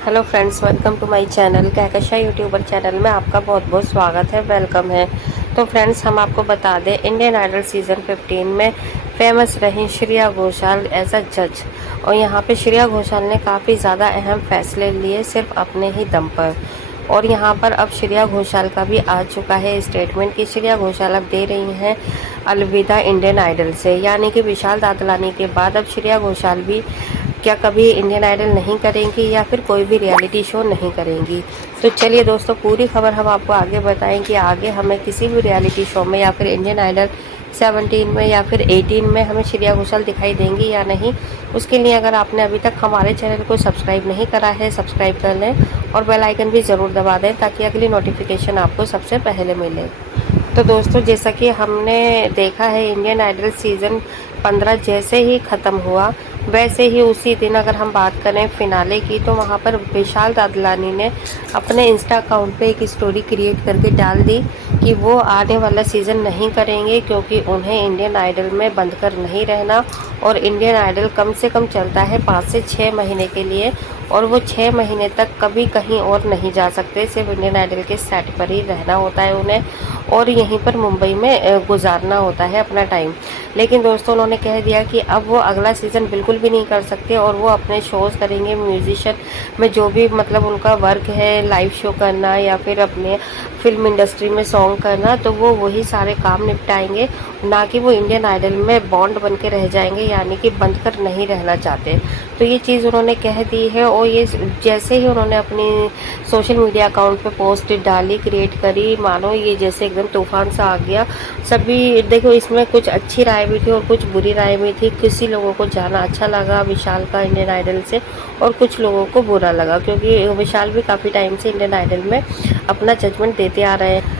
Hello friends, welcome to my channel Kahkasha youtuber channel में आपका बहुत बहुत स्वागत है, वेलकम है। तो फ्रेंड्स, हम आपको बता दें, इंडियन आइडल सीज़न 15 में फेमस रही श्रेया घोषाल एज अ जज। और यहाँ पे श्रेया घोषाल ने काफ़ी ज़्यादा अहम फैसले लिए सिर्फ अपने ही दम पर। और यहाँ पर अब श्रेया घोषाल का भी आ चुका है स्टेटमेंट कि श्रेया घोषाल अब दे रही हैं अलविदा इंडियन आइडल से, यानी कि विशाल दादलानी के बाद अब श्रेया घोषाल भी क्या कभी इंडियन आइडल नहीं करेंगी या फिर कोई भी रियलिटी शो नहीं करेंगी। तो चलिए दोस्तों, पूरी खबर हम आपको आगे बताएं कि आगे हमें किसी भी रियलिटी शो में या फिर इंडियन आइडल 17 में या फिर 18 में हमें श्रेया घोषाल दिखाई देंगी या नहीं। उसके लिए अगर आपने अभी तक हमारे चैनल को सब्सक्राइब नहीं करा है, सब्सक्राइब कर लें और बेल आइकन भी ज़रूर दबा दें ताकि अगली नोटिफिकेशन आपको सबसे पहले मिले। तो दोस्तों, जैसा कि हमने देखा है, इंडियन आइडल सीज़न 15 जैसे ही ख़त्म हुआ वैसे ही उसी दिन अगर हम बात करें फिनाले की, तो वहाँ पर विशाल दादलानी ने अपने इंस्टा अकाउंट पे एक स्टोरी क्रिएट करके डाल दी कि वो आने वाला सीज़न नहीं करेंगे क्योंकि उन्हें इंडियन आइडल में बंद कर नहीं रहना। और इंडियन आइडल कम से कम चलता है 5 से 6 महीने के लिए और वो 6 महीने तक कभी कहीं और नहीं जा सकते, सिर्फ इंडियन आइडल के सेट पर ही रहना होता है उन्हें और यहीं पर मुंबई में गुजारना होता है अपना टाइम। लेकिन दोस्तों, उन्होंने कह दिया कि अब वो अगला सीज़न बिल्कुल भी नहीं कर सकते और वो अपने शोज़ करेंगे, म्यूजिशियन में जो भी मतलब उनका वर्क है, लाइव शो करना या फिर अपने फिल्म इंडस्ट्री में सॉन्ग करना, तो वो वही सारे काम निपटाएंगे, ना कि वो इंडियन आइडल में बॉन्ड बन के रह जाएंगे, यानी कि बंद कर नहीं रहना चाहते। तो ये चीज़ उन्होंने कह दी है और ये जैसे ही उन्होंने अपनी सोशल मीडिया अकाउंट पे पोस्ट डाली, क्रिएट करी, मानो ये जैसे एकदम तूफान सा आ गया। सभी देखो, इसमें कुछ अच्छी राय भी थी और कुछ बुरी राय भी थी। किसी लोगों को जाना अच्छा लगा विशाल का इंडियन आइडल से और कुछ लोगों को बुरा लगा, क्योंकि विशाल भी काफ़ी टाइम से इंडियन आइडल में अपना जजमेंट देते आ रहे हैं।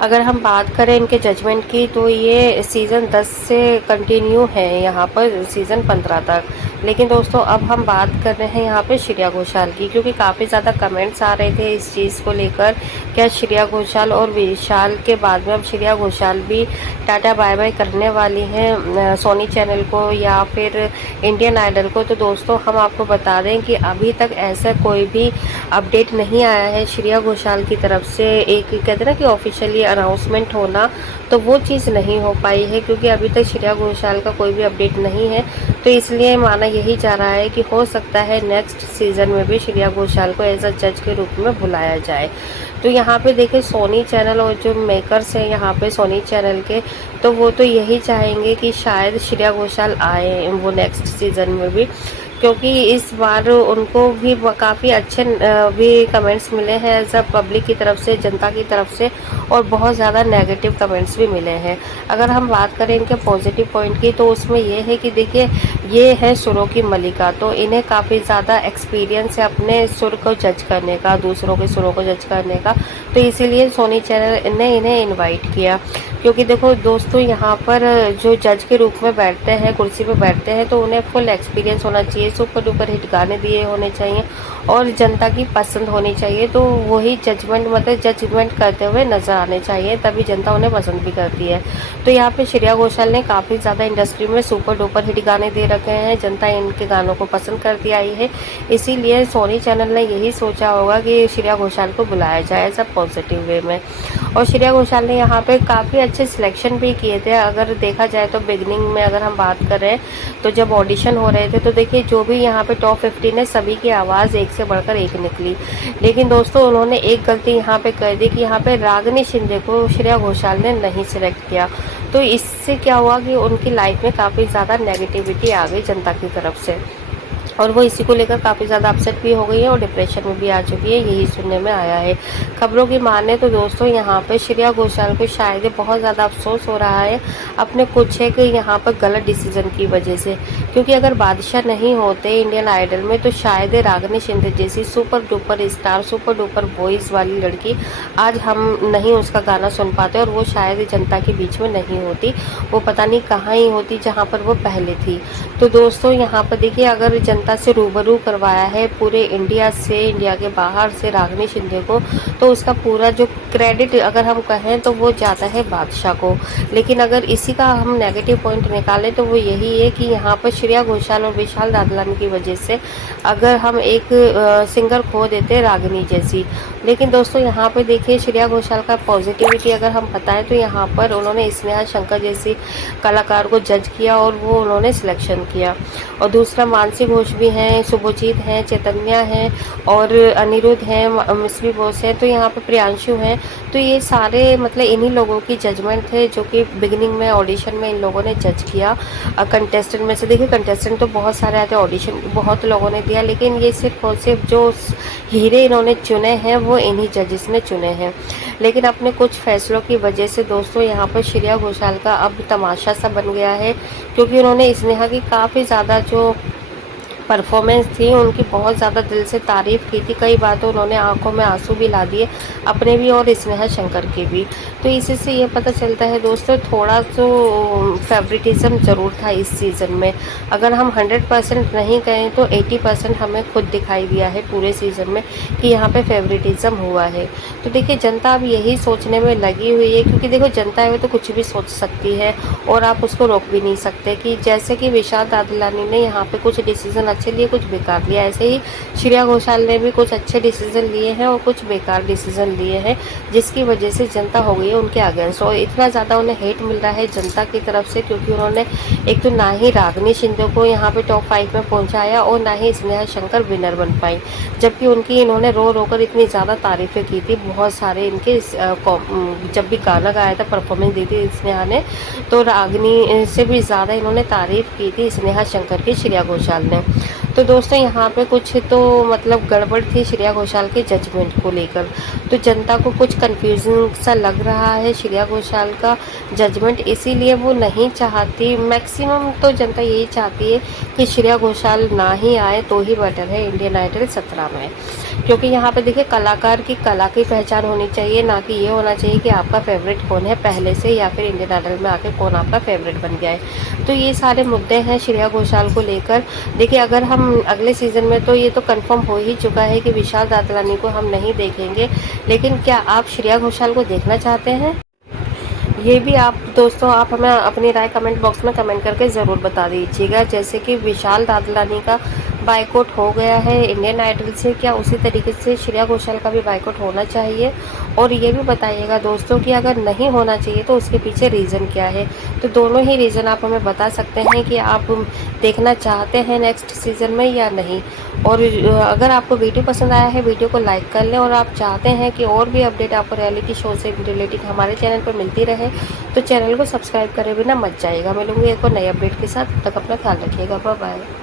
अगर हम बात करें इनके जजमेंट की, तो ये सीज़न 10 से कंटिन्यू है यहाँ पर सीज़न 15 तक। लेकिन दोस्तों, अब हम बात कर रहे हैं यहाँ पे श्रेया घोषाल की, क्योंकि काफ़ी ज़्यादा कमेंट्स आ रहे थे इस चीज़ को लेकर। क्या श्रेया घोषाल और विशाल के बाद में अब श्रेया घोषाल भी टाटा बाय बाय करने वाली हैं सोनी चैनल को या फिर इंडियन आइडल को? तो दोस्तों, हम आपको बता दें कि अभी तक ऐसा कोई भी अपडेट नहीं आया है श्रेया घोषाल की तरफ से। एक कहते हैं ना कि ऑफिशियली अनाउंसमेंट होना, तो वो चीज़ नहीं हो पाई है क्योंकि अभी तक श्रेया घोषाल का कोई भी अपडेट नहीं है। तो इसलिए माना यही जा रहा है कि हो सकता है नेक्स्ट सीज़न में भी श्रेया घोषाल को एज अ जज के रूप में बुलाया जाए। तो यहाँ पे देखिए, सोनी चैनल और जो मेकर्स हैं यहाँ पे सोनी चैनल के, तो वो तो यही चाहेंगे कि शायद श्रेया घोषाल आए वो नेक्स्ट सीज़न में भी, क्योंकि इस बार उनको भी काफ़ी अच्छे भी कमेंट्स मिले हैं एज अ पब्लिक की तरफ से, जनता की तरफ से, और बहुत ज़्यादा नेगेटिव कमेंट्स भी मिले हैं। अगर हम बात करें इनके पॉजिटिव पॉइंट की, तो उसमें ये है कि देखिए, ये है सुरों की मलिका, तो इन्हें काफ़ी ज़्यादा एक्सपीरियंस है अपने सुर को जज करने का, दूसरों के सुरों को जज करने का। तो इसीलिए सोनी चैनल ने इन्हें इन्वाइट किया, क्योंकि देखो दोस्तों, यहाँ पर जो जज के रूप में बैठते हैं, कुर्सी पे बैठते हैं, तो उन्हें फुल एक्सपीरियंस होना चाहिए, सुपर डुपर हिट गाने दिए होने चाहिए और जनता की पसंद होनी चाहिए। तो वही जजमेंट करते हुए नजर आने चाहिए, तभी जनता उन्हें पसंद भी करती है। तो यहाँ पे श्रेया घोषाल ने काफ़ी ज़्यादा इंडस्ट्री में सुपर डुपर हिट गाने दे रखे हैं, जनता इनके गानों को पसंद करती आई है। इसीलिए सोनी चैनल ने यही सोचा होगा कि श्रेया घोषाल को बुलाया जाए सब पॉजिटिव वे में। और श्रेया घोषाल ने यहाँ पे काफ़ी अच्छे सिलेक्शन भी किए थे। अगर देखा जाए तो बिगनिंग में अगर हम बात करें, तो जब ऑडिशन हो रहे थे, तो देखिए जो भी यहाँ पे टॉप 15 है, सभी की आवाज़ एक से बढ़कर एक निकली। लेकिन दोस्तों, उन्होंने एक गलती यहाँ पे कर दी कि यहाँ पे रागिनी शिंदे को श्रेया घोषाल ने नहीं सिलेक्ट किया। तो इससे क्या हुआ कि उनकी लाइफ में काफ़ी ज़्यादा नेगेटिविटी आ गई जनता की तरफ से, और वो इसी को लेकर काफ़ी ज़्यादा अपसेट भी हो गई है और डिप्रेशन में भी आ चुकी है, यही सुनने में आया है। खबरों की माने तो दोस्तों, यहाँ पे श्रेया घोषाल को शायद बहुत ज़्यादा अफसोस हो रहा है अपने कुछ एक यहाँ पर गलत डिसीजन की वजह से, क्योंकि अगर बादशाह नहीं होते इंडियन आइडल में, तो शायद रागिनी शिंदे जैसी super duper star, super duper voice वाली लड़की, आज हम नहीं उसका गाना सुन पाते और वो शायद जनता के बीच में नहीं होती, वो पता नहीं कहाँ ही होती जहाँ पर वो पहले थी। तो दोस्तों, यहाँ पर देखिए, अगर जनता से रूबरू करवाया है पूरे इंडिया से, इंडिया के बाहर से रागिनी शिंदे को, तो उसका पूरा जो क्रेडिट अगर हम कहें तो वो जाता है बादशाह को। लेकिन अगर इसी का हम नेगेटिव पॉइंट निकालें तो वो यही है कि यहाँ पर श्रेया घोषाल और विशाल दादलानी की वजह से अगर हम एक सिंगर खो देते रागिनी जैसी। लेकिन दोस्तों यहाँ पे देखिए श्रेया घोषाल का पॉजिटिविटी अगर हम बताएं तो यहाँ पर उन्होंने स्नेहा शंकर जैसी कलाकार को जज किया और वो उन्होंने सिलेक्शन किया। और दूसरा मानसी घोष भी हैं, शुभजीत हैं, चैतन्या हैं और अनिरुद्ध हैं, मिस्री बोस हैं, तो यहाँ पे प्रियांशु हैं। तो ये सारे मतलब इन्हीं लोगों की जजमेंट थे जो कि बिगिनिंग में ऑडिशन में इन लोगों ने जज किया। कंटेस्टेंट में से देखिए कंटेस्टेंट तो बहुत सारे आते हैं, ऑडिशन बहुत लोगों ने दिया, लेकिन ये सिर्फ और सिर्फ जो हीरे इन्होंने चुने हैं वो इन्हीं जजेस ने चुने हैं। लेकिन अपने कुछ फैसलों की वजह से दोस्तों यहाँ पर श्रेया घोषाल का अब तमाशा सा बन गया है, क्योंकि उन्होंने स्नेहा की काफ़ी ज़्यादा जो परफॉर्मेंस थी उनकी बहुत ज़्यादा दिल से तारीफ़ की थी। कई बार तो उन्होंने आंखों में आंसू भी ला दिए अपने भी और स्नेहा शंकर के भी। तो इसी से ये पता चलता है दोस्तों थोड़ा तो फेवरेटिज्म ज़रूर था इस सीज़न में। अगर हम 100% नहीं कहें तो 80% हमें खुद दिखाई दिया है पूरे सीज़न में कि यहाँ पे फेवरेटिज्म हुआ है। तो देखिए जनता अब यही सोचने में लगी हुई है, क्योंकि देखो जनता है वो तो कुछ भी सोच सकती है और आप उसको रोक भी नहीं सकते। कि जैसे कि विशाल दादलानी ने यहाँ पे कुछ डिसीजन अच्छे लिए, कुछ बेकार लिया, ऐसे ही श्रेया घोषाल ने भी कुछ अच्छे डिसीजन लिए हैं और कुछ बेकार डिसीजन लिए हैं, जिसकी वजह से जनता हो गई है उनके अगेंस्ट। और इतना ज़्यादा उन्हें हेट मिल रहा है जनता की तरफ से, क्योंकि उन्होंने एक तो ना ही रागिनी शिंदे को यहाँ पे टॉप 5 में पहुँचाया और ना ही स्नेहा शंकर विनर बन पाई, जबकि उनकी इन्होंने रो रो कर इतनी ज़्यादा तारीफ़ें की थी। बहुत सारे इनके जब भी गाना गाया था, परफॉर्मेंस दी थी स्नेहा ने, तो रागिनी से भी ज़्यादा इन्होंने तारीफ़ की थी स्नेहा शंकर की श्रेया घोषाल ने। तो दोस्तों यहाँ पे कुछ तो मतलब गड़बड़ थी श्रेया घोषाल के जजमेंट को लेकर। तो जनता को कुछ कंफ्यूजन सा लग रहा है श्रेया घोषाल का जजमेंट, इसीलिए वो नहीं चाहती, मैक्सिमम तो जनता यही चाहती है कि श्रेया घोषाल ना ही आए तो ही बेटर है इंडियन आइडल 17 में। क्योंकि यहाँ पे देखिए कलाकार की कला की पहचान होनी चाहिए, ना कि ये होना चाहिए कि आपका फेवरेट कौन है पहले से या फिर इंडियन आइडल में आके कौन आपका फेवरेट बन गया है। तो ये सारे मुद्दे हैं श्रेया घोषाल को लेकर। देखिए अगर हम अगले सीज़न में, तो ये तो कंफर्म हो ही चुका है कि विशाल दादलानी को हम नहीं देखेंगे, लेकिन क्या आप श्रेया घोषाल को देखना चाहते हैं? ये भी आप दोस्तों आप हमें अपनी राय कमेंट बॉक्स में कमेंट करके ज़रूर बता दीजिएगा। जैसे कि विशाल दादलानी का बाइकआउट हो गया है इंडियन आइडल से, क्या उसी तरीके से श्रेया घोषाल का भी बाइकआउट होना चाहिए? और ये भी बताइएगा दोस्तों कि अगर नहीं होना चाहिए तो उसके पीछे रीज़न क्या है। तो दोनों ही रीज़न आप हमें बता सकते हैं कि आप देखना चाहते हैं नेक्स्ट सीज़न में या नहीं। और अगर आपको वीडियो पसंद आया है वीडियो को लाइक कर लें, और आप चाहते हैं कि और भी अपडेट आपको रियलिटी शो से रिलेटेड हमारे चैनल पर मिलती रहे तो चैनल को सब्सक्राइब करे बिना मत जाइएगा। मिलूंगी एक और नए अपडेट के साथ, तब तक अपना ख्याल रखिएगा। Bye bye.